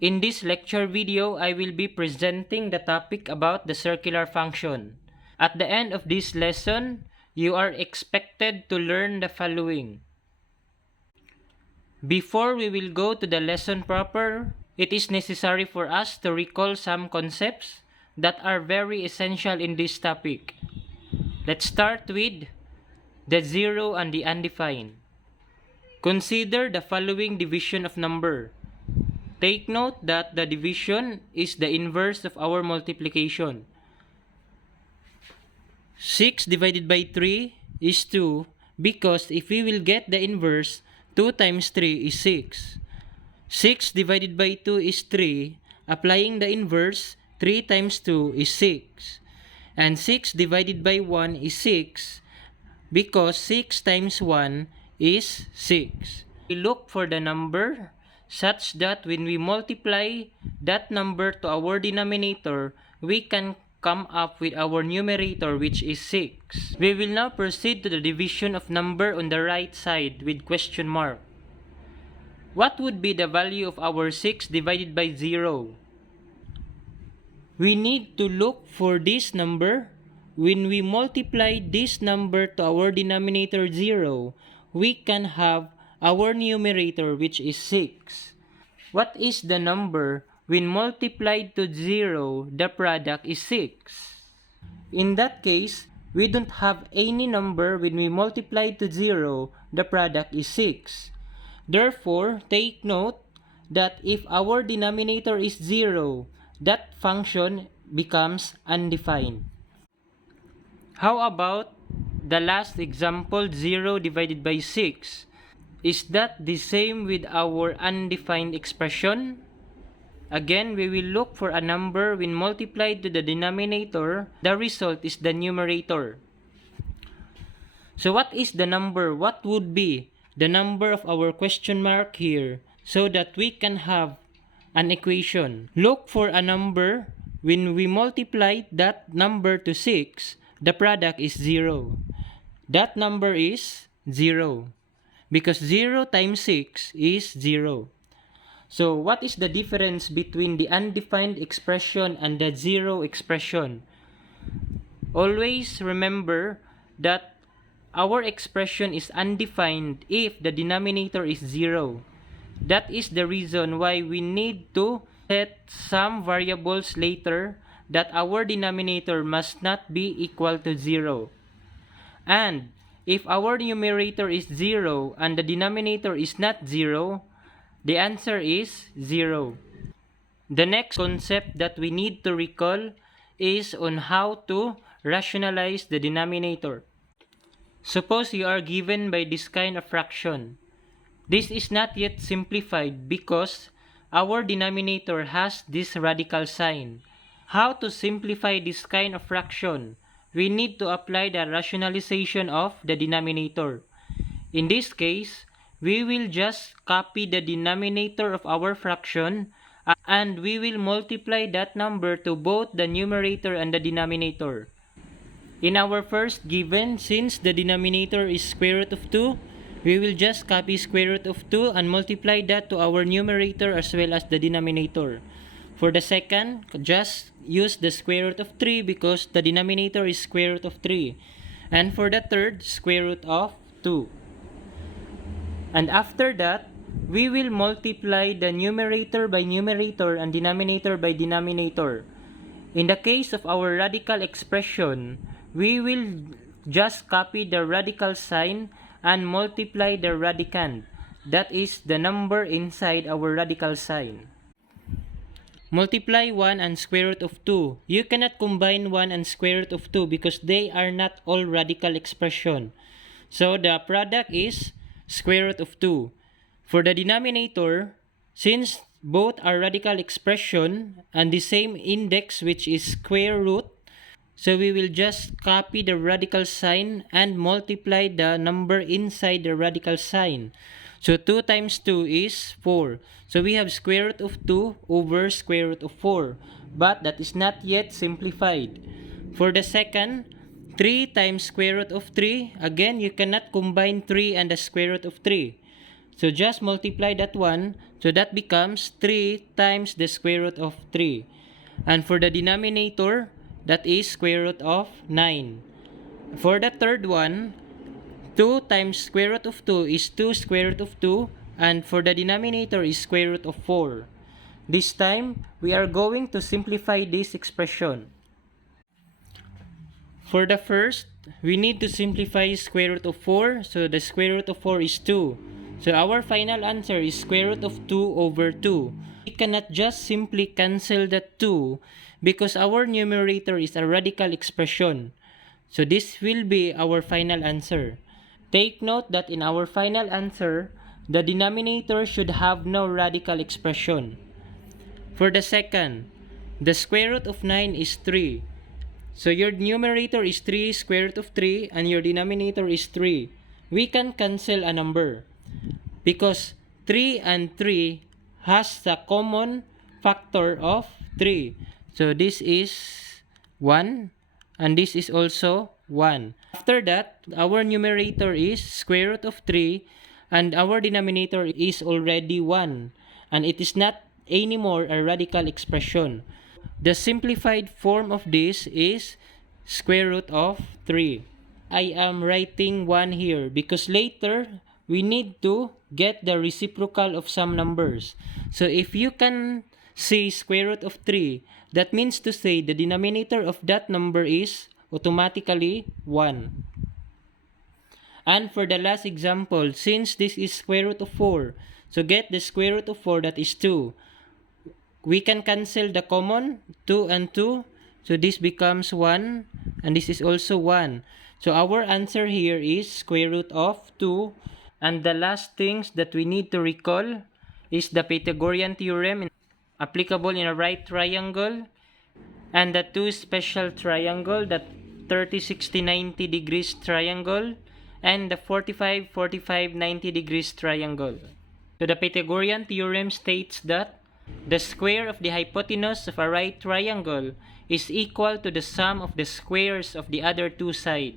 In this lecture video, I will be presenting the topic about the circular function. At the end of this lesson, you are expected to learn the following. Before we will go to the lesson proper, it is necessary for us to recall some concepts that are very essential in this topic. Let's start with the zero and the undefined. Consider the following division of number. Take note that the division is the inverse of our multiplication. 6 divided by 3 is 2 because if we will get the inverse, 2 times 3 is 6. 6 divided by 2 is 3. Applying the inverse, 3 times 2 is 6. And 6 divided by 1 is 6 because 6 times 1 is 6. We look for the number such that when we multiply that number to our denominator, we can come up with our numerator, which is 6. We will now proceed to the division of number on the right side with question mark. What would be the value of our 6 divided by 0? We need to look for this number. When we multiply this number to our denominator 0, we can have our numerator, which is 6. What is the number when multiplied to 0, the product is 6? In that case, we don't have any number when we multiply to 0, the product is 6. Therefore, take note that if our denominator is 0, that function becomes undefined. How about the last example, 0 divided by 6? Is that the same with our undefined expression? Again, we will look for a number when multiplied to the denominator. The result is the numerator. So what is the number? What would be the number of our question mark here so that we can have an equation? Look for a number when we multiply that number to 6, the product is 0. That number is 0. Because 0 times 6 is 0. So, what is the difference between the undefined expression and the 0 expression? Always remember that our expression is undefined if the denominator is 0. That is the reason why we need to set some variables later that our denominator must not be equal to 0. And if our numerator is 0 and the denominator is not 0, the answer is 0. The next concept that we need to recall is on how to rationalize the denominator. Suppose you are given by this kind of fraction. This is not yet simplified because our denominator has this radical sign. How to simplify this kind of fraction? We need to apply the rationalization of the denominator. In this case, we will just copy the denominator of our fraction and we will multiply that number to both the numerator and the denominator. In our first given, since the denominator is square root of 2, we will just copy square root of 2 and multiply that to our numerator as well as the denominator. For the second, just use the square root of 3 because the denominator is square root of 3. And for the third, square root of 2. And after that, we will multiply the numerator by numerator and denominator by denominator. In the case of our radical expression, we will just copy the radical sign and multiply the radicand. That is the number inside our radical sign. Multiply 1 and square root of 2. You cannot combine 1 and square root of 2 because they are not all radical expression. So the product is square root of 2. For the denominator, since both are radical expression and the same index which is square root, so we will just copy the radical sign and multiply the number inside the radical sign. So 2 times 2 is 4. So we have square root of 2 over square root of 4. But that is not yet simplified. For the second, 3 times square root of 3. Again, you cannot combine 3 and the square root of 3. So just multiply that one So that becomes 3 times the square root of 3. And for the denominator, that is square root of 9. For the third one, 2 times square root of 2 is 2 square root of 2. And for the denominator is square root of 4. This time, we are going to simplify this expression. For the first, we need to simplify square root of 4. So the square root of 4 is 2. So our final answer is square root of 2 over 2. We cannot just simply cancel the 2 because our numerator is a radical expression. So this will be our final answer. Take note that in our final answer, the denominator should have no radical expression. For the second, the square root of 9 is 3. So your numerator is 3 square root of 3 and your denominator is 3. We can cancel a number because 3 and 3 has the common factor of 3. So this is 1 and this is also 1. After that, our numerator is square root of 3 and our denominator is already 1 and it is not anymore a radical expression. The simplified form of this is square root of 3. I am writing 1 here because later we need to get the reciprocal of some numbers. So if you can see square root of 3, that means to say the denominator of that number is automatically 1. And for the last example, since this is square root of 4, so get the square root of 4, that is 2. We can cancel the common 2 and 2. So this becomes 1 and this is also 1. So our answer here is square root of 2. And the last things that we need to recall is the Pythagorean theorem applicable in a right triangle and the two special triangle, the 30, 60, 90 degrees triangle and the 45, 45, 90 degrees triangle. So the Pythagorean theorem states that the square of the hypotenuse of a right triangle is equal to the sum of the squares of the other two sides.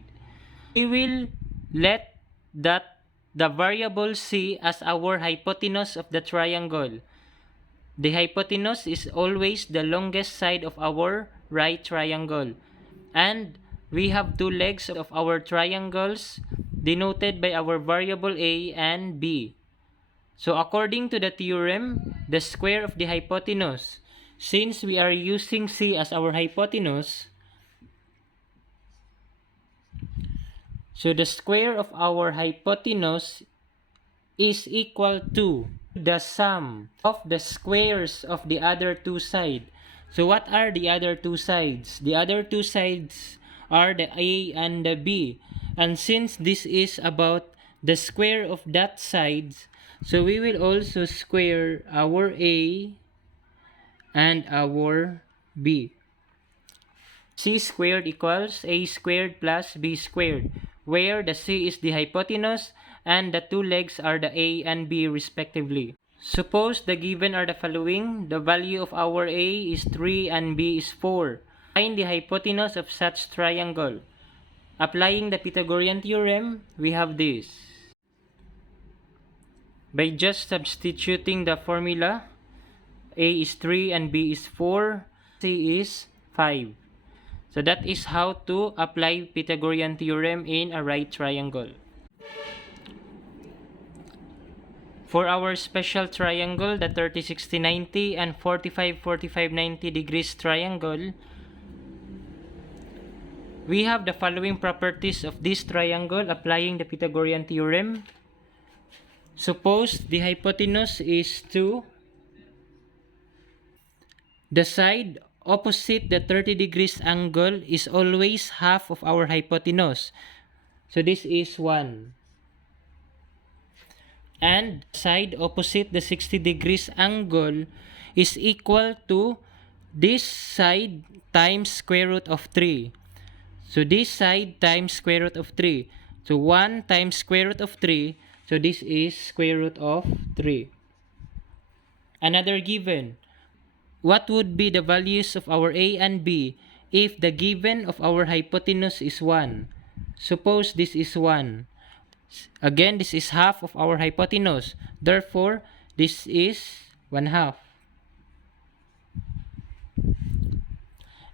We will let that the variable c as our hypotenuse of the triangle. The hypotenuse is always the longest side of our right triangle. And we have two legs of our triangles denoted by our variable a and b. So according to the theorem, the square of the hypotenuse, since we are using c as our hypotenuse, so the square of our hypotenuse is equal to the sum of the squares of the other two sides. So what are the other two sides? The other two sides are the a and the b. And since this is about the square of that sides, so we will also square our a and our b. C squared equals a squared plus b squared, where the c is the hypotenuse and the two legs are the a and b respectively. Suppose the given are the following. The value of our a is 3 and b is 4. Find the hypotenuse of such triangle. Applying the Pythagorean theorem, we have this. By just substituting the formula, a is 3 and b is 4, c is 5. So that is how to apply Pythagorean theorem in a right triangle. For our special triangle, the 30, 60, 90 and 45, 45, 90 degrees triangle, we have the following properties of this triangle applying the Pythagorean theorem. Suppose the hypotenuse is 2. The side opposite the 30 degrees angle is always half of our hypotenuse. So this is 1. And side opposite the 60 degrees angle is equal to this side times square root of 3. So this side times square root of 3. So 1 times square root of 3. So this is square root of 3. Another given. What would be the values of our a and b if the given of our hypotenuse is 1? Suppose this is 1. Again, this is half of our hypotenuse. Therefore, This is 1/2.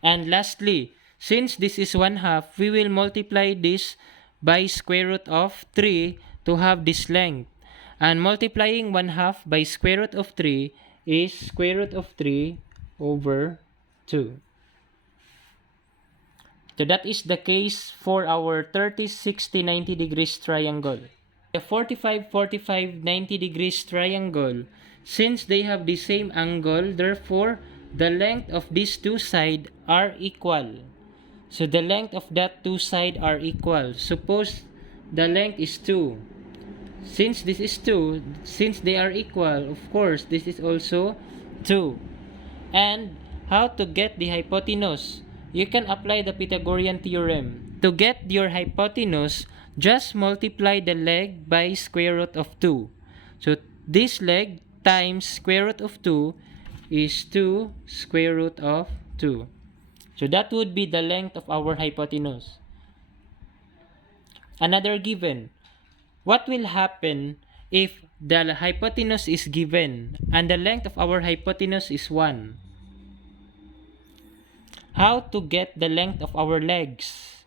And lastly, since this is 1/2, we will multiply this by square root of 3 to have this length. And multiplying 1/2 by square root of 3 is square root of 3 over 2. So that is the case for our 30, 60, 90 degrees triangle. The 45, 45, 90 degrees triangle, since they have the same angle, therefore, the length of these two sides are equal. So the length of that two sides are equal. Suppose the length is 2. Since this is 2, since they are equal, of course, this is also 2. And how to get the hypotenuse? You can apply the Pythagorean theorem. To get your hypotenuse, just multiply the leg by square root of 2. So this leg times square root of 2 is 2 square root of 2. So that would be the length of our hypotenuse. Another given. What will happen if the hypotenuse is given and the length of our hypotenuse is 1? How to get the length of our legs?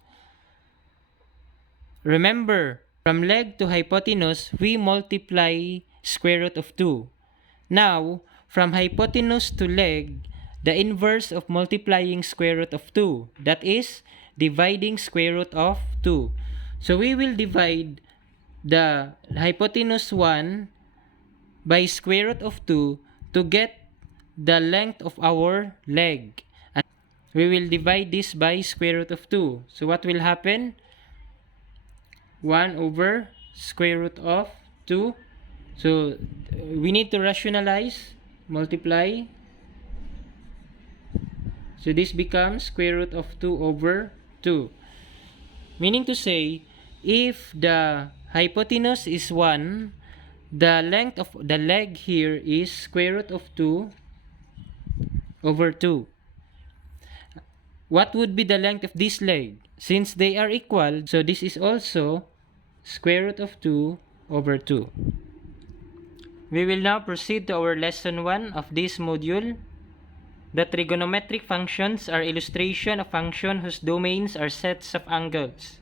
Remember, from leg to hypotenuse, we multiply square root of 2. Now, from hypotenuse to leg, the inverse of multiplying square root of 2, that is, dividing square root of 2. So we will divide the hypotenuse 1 by square root of 2 to get the length of our leg. And we will divide this by square root of 2. So what will happen? 1 over square root of 2. So we need to rationalize, multiply. So this becomes square root of 2 over 2. Meaning to say, if the hypotenuse is 1, the length of the leg here is square root of 2 over 2. What would be the length of this leg? Since they are equal, so this is also square root of 2 over 2. We will now proceed to our lesson 1 of this module. The trigonometric functions are illustration of functions whose domains are sets of angles.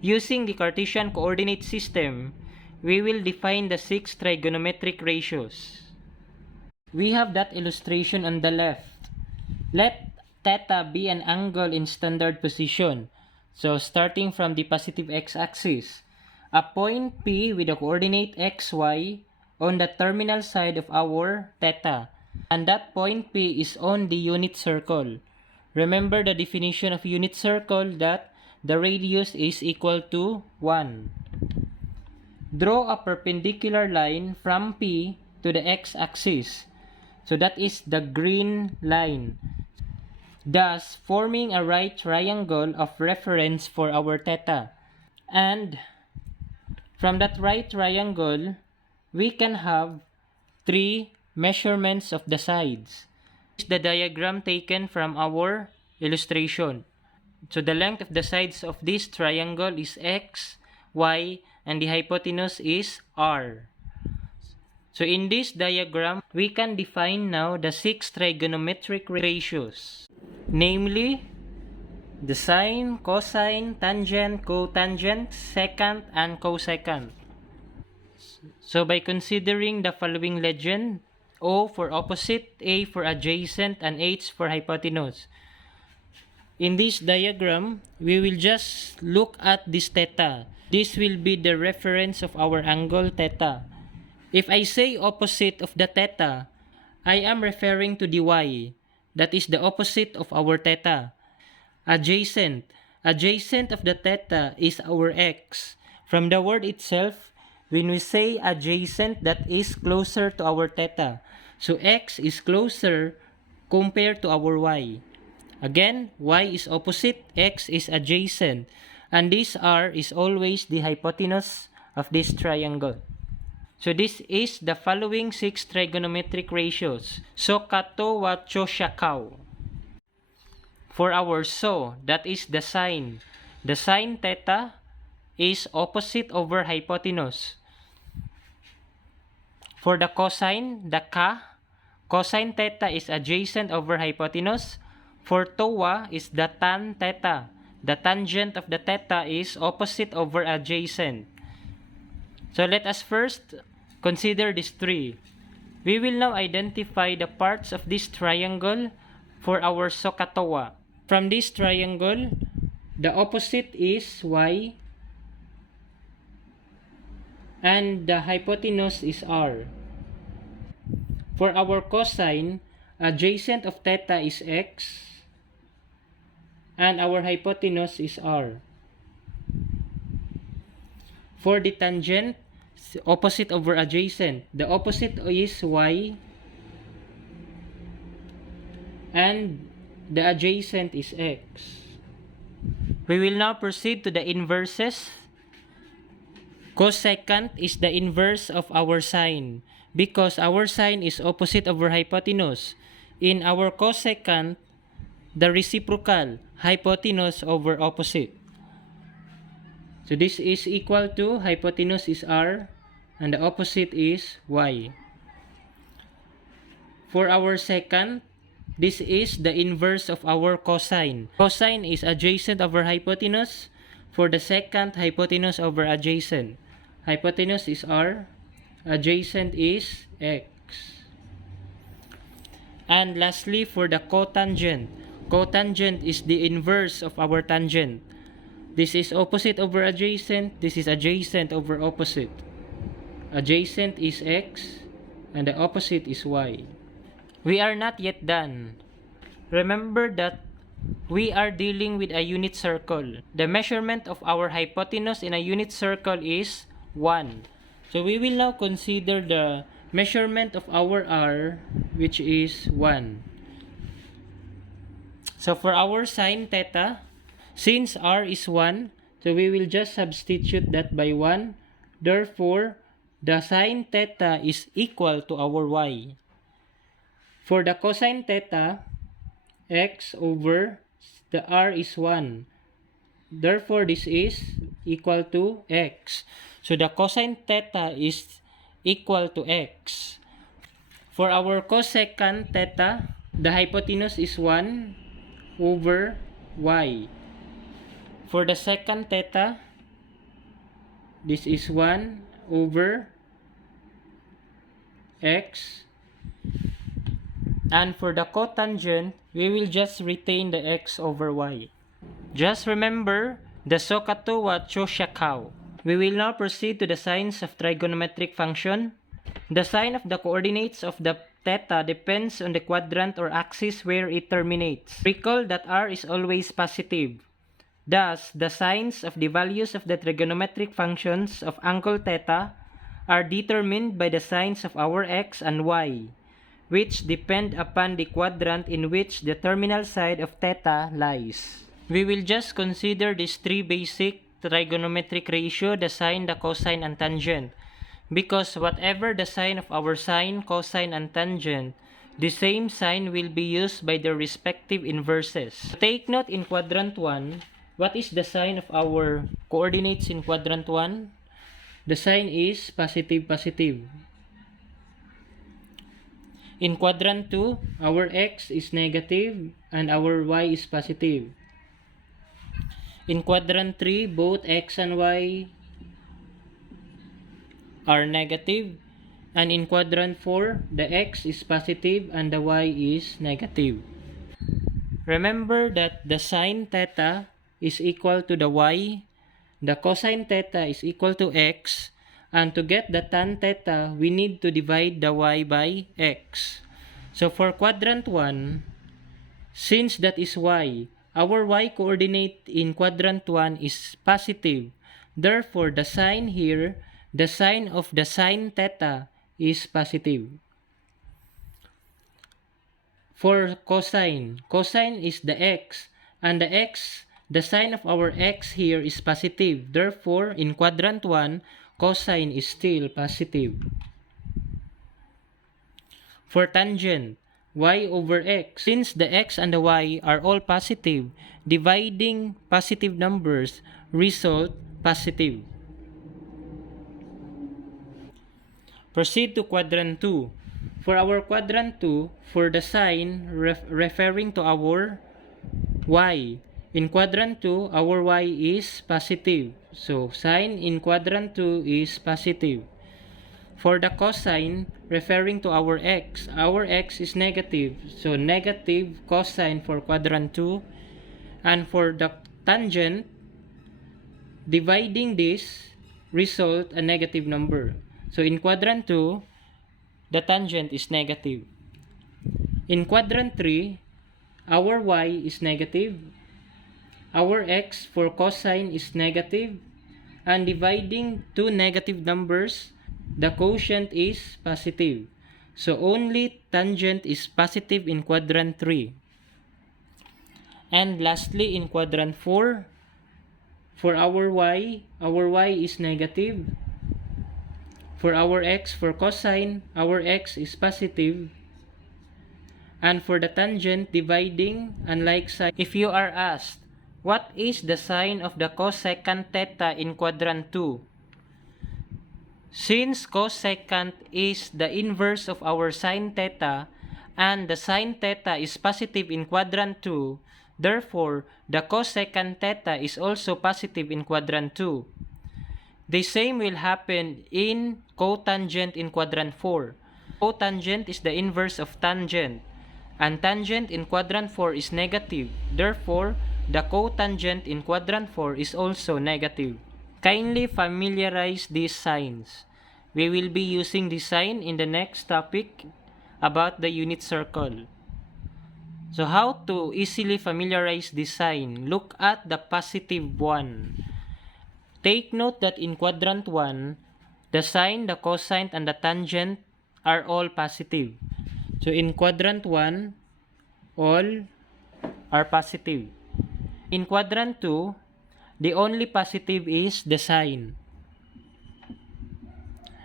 Using the Cartesian coordinate system, we will define the 6 trigonometric ratios. We have that illustration on the left. Let theta be an angle in standard position. So starting from the positive x-axis, a point P with a coordinate xy on the terminal side of our theta. And that point P is on the unit circle. Remember the definition of unit circle, that the radius is equal to 1. Draw a perpendicular line from P to the x-axis. So that is the green line. Thus, forming a right triangle of reference for our theta. And from that right triangle, we can have 3 measurements of the sides. This is the diagram taken from our illustration. So the length of the sides of this triangle is x, y, and the hypotenuse is r. So in this diagram, we can define now the 6 trigonometric ratios. Namely, the sine, cosine, tangent, cotangent, secant, and cosecant. So by considering the following legend, O for opposite, A for adjacent, and H for hypotenuse. In this diagram, we will just look at this theta. This will be the reference of our angle theta. If I say opposite of the theta, I am referring to the y. That is the opposite of our theta. Adjacent. Adjacent of the theta is our x. From the word itself, when we say adjacent, that is closer to our theta. So x is closer compared to our y. Again, y is opposite, x is adjacent. And this r is always the hypotenuse of this triangle. So this is the following 6 trigonometric ratios. So kato wa cho shakao. For our so, that is the sine. The sine theta is opposite over hypotenuse. For the cosine, the cosine theta is adjacent over hypotenuse. For TOA is the tan theta. The tangent of the theta is opposite over adjacent. So let us first consider these three. We will now identify the parts of this triangle for our SOHCAHTOA. From this triangle, the opposite is y and the hypotenuse is r. For our cosine, adjacent of theta is x and our hypotenuse is r. For the tangent, opposite over adjacent, the opposite is y and the adjacent is x. We will now proceed to the inverses. Cosecant is the inverse of our sine because our sine is opposite over hypotenuse. In our cosecant, the reciprocal, hypotenuse over opposite. So this is equal to hypotenuse is r and the opposite is y. For our secant, this is the inverse of our cosine. Cosine is adjacent over hypotenuse. For the secant, hypotenuse over adjacent. Hypotenuse is r, adjacent is x. And lastly, for the cotangent. Cotangent is the inverse of our tangent. This is opposite over adjacent. This is adjacent over opposite. Adjacent is x and the opposite is y. We are not yet done. Remember that we are dealing with a unit circle. The measurement of our hypotenuse in a unit circle is 1. So we will now consider the measurement of our r, which is 1. So for our sine theta, since r is 1, so we will just substitute that by 1. Therefore, the sine theta is equal to our y. For the cosine theta, x over the r is 1. Therefore, this is equal to x. So the cosine theta is equal to x. For our cosecant theta, the hypotenuse is 1 over y. For the secant theta, this is 1 over x. And for the cotangent, we will just retain the x over y. Just remember the SOHCAHTOA CHOSHIAKAW. We will now proceed to the signs of trigonometric function. The sign of the coordinates of the theta depends on the quadrant or axis where it terminates. Recall that r is always positive. Thus, the signs of the values of the trigonometric functions of angle theta are determined by the signs of our x and y, which depend upon the quadrant in which the terminal side of theta lies. We will just consider these three basic trigonometric ratio, the sine, the cosine, and tangent. Because whatever the sign of our sine, cosine, and tangent, the same sign will be used by their respective inverses. Take note in quadrant 1, what is the sign of our coordinates in quadrant 1? The sign is positive, positive. In quadrant 2, our x is negative and our y is positive. In quadrant 3, both x and y are negative. And in quadrant 4, the x is positive and the y is negative. Remember that the sine theta is equal to the y, the cosine theta is equal to x, and to get the tan theta, we need to divide the y by x. So for quadrant 1, since that is y, our y coordinate in quadrant 1 is positive. Therefore, the sign here, the sign of the sine theta is positive. For cosine, cosine is the x, and the x, the sign of our x here is positive. Therefore, in quadrant 1, cosine is still positive. For tangent, y over x, since the x and the y are all positive, dividing positive numbers result positive. Proceed to quadrant 2. For our quadrant 2, for the sign referring to our y. In quadrant 2, our y is positive. So, sign in quadrant 2 is positive. For the cosine, referring to our x is negative. So, negative cosine for quadrant 2. And for the tangent, dividing this result a negative number. So, in quadrant 2, the tangent is negative. In quadrant 3, our y is negative. Our x for cosine is negative. And dividing two negative numbers, the quotient is positive. So, only tangent is positive in quadrant 3. And lastly, in quadrant 4, for our y is negative. For our x, for cosine, our x is positive. And for the tangent, dividing unlike sine. If you are asked, what is the sign of the cosecant theta in quadrant 2? Since cosecant is the inverse of our sine theta, and the sine theta is positive in quadrant 2, therefore, the cosecant theta is also positive in quadrant 2. The same will happen in cotangent in quadrant 4. Cotangent is the inverse of tangent, and tangent in quadrant 4 is negative. Therefore, the cotangent in quadrant 4 is also negative. Kindly familiarize these signs. We will be using this sign in the next topic about the unit circle. So how to easily familiarize this sign? Look at the positive one. Take note that in quadrant 1, the sine, the cosine, and the tangent are all positive. So in quadrant 1, all are positive. In quadrant 2, the only positive is the sine.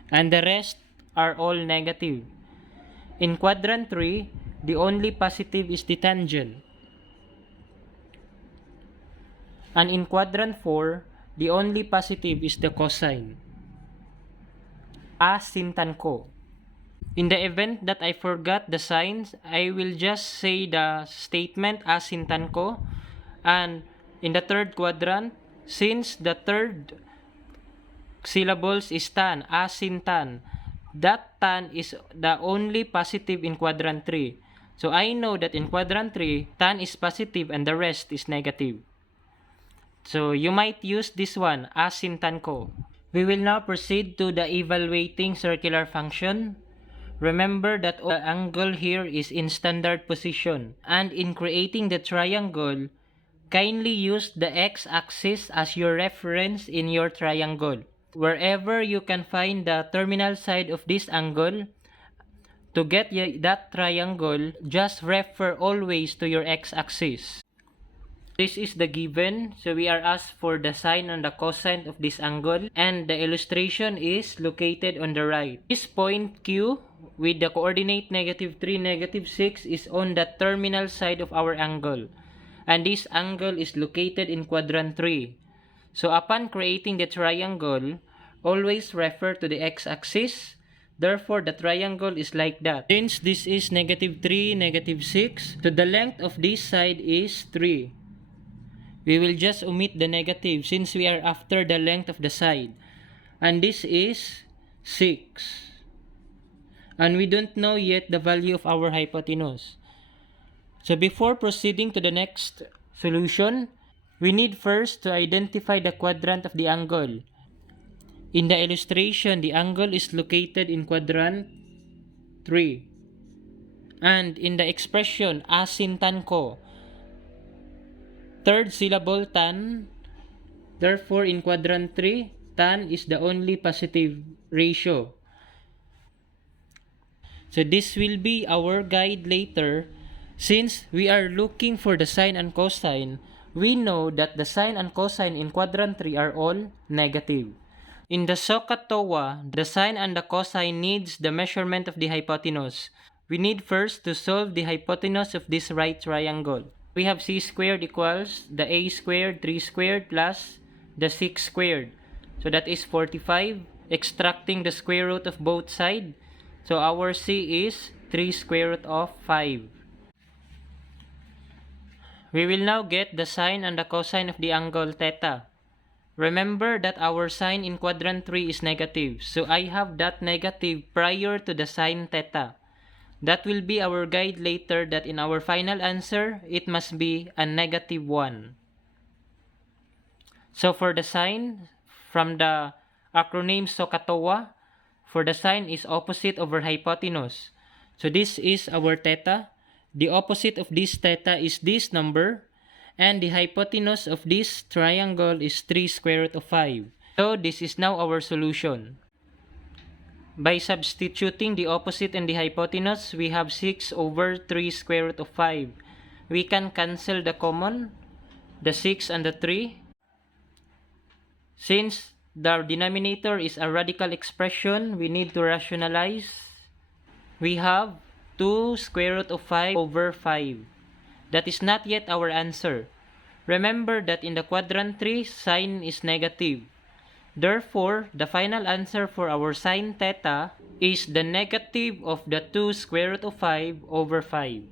And the rest are all negative. In quadrant 3, the only positive is the tangent. And in quadrant 4, the only positive is the cosine. Asintan ko. In the event that I forgot the signs, I will just say the statement asintan ko. And in the third quadrant, since the third syllables is tan, asintan, that tan is the only positive in quadrant 3. So I know that in quadrant 3, tan is positive and the rest is negative. So you might use this one, asintan ko. We will now proceed to the evaluating circular function. Remember that the angle here is in standard position. And in creating the triangle, kindly use the x-axis as your reference in your triangle. Wherever you can find the terminal side of this angle, to get that triangle, just refer always to your x-axis. This is the given, so we are asked for the sine and the cosine of this angle, and the illustration is located on the right. This point Q with the coordinate -3, -6 is on the terminal side of our angle, and this angle is located in quadrant 3. So upon creating the triangle, always refer to the x-axis. Therefore, the triangle is like that. Since this is -3, -6, so the length of this side is 3. We will just omit the negative since we are after the length of the side. And this is 6. And we don't know yet the value of our hypotenuse. So before proceeding to the next solution, we need first to identify the quadrant of the angle. In the illustration, the angle is located in quadrant 3. And in the expression, asintan ko, third syllable tan, therefore in quadrant 3, tan is the only positive ratio. So this will be our guide later. Since we are looking for the sine and cosine, we know that the sine and cosine in quadrant 3 are all negative. In the SOHCAHTOA, the sine and the cosine needs the measurement of the hypotenuse. We need first to solve the hypotenuse of this right triangle. We have c squared equals the a squared 3 squared plus the 6 squared. So that is 45. extracting the square root of both sides. So our C is 3 square root of 5. We will now get the sine and the cosine of the angle theta. Remember that our sine in quadrant 3 is negative, so I have that negative prior to the sine theta. That will be our guide later that in our final answer, it must be a negative 1. So for the sine, from the acronym SOHCAHTOA, for the sine is opposite over hypotenuse. So this is our theta. The opposite of this theta is this number. And the hypotenuse of this triangle is 3 square root of 5. So this is now our solution. By substituting the opposite and the hypotenuse, we have 6 over 3 square root of 5. We can cancel the common, the 6 and the 3. Since the denominator is a radical expression, we need to rationalize. We have 2 square root of 5 over 5. That is not yet our answer. Remember that in the quadrant 3, sine is negative. Therefore, the final answer for our sine theta is the negative of the 2 square root of 5 over 5.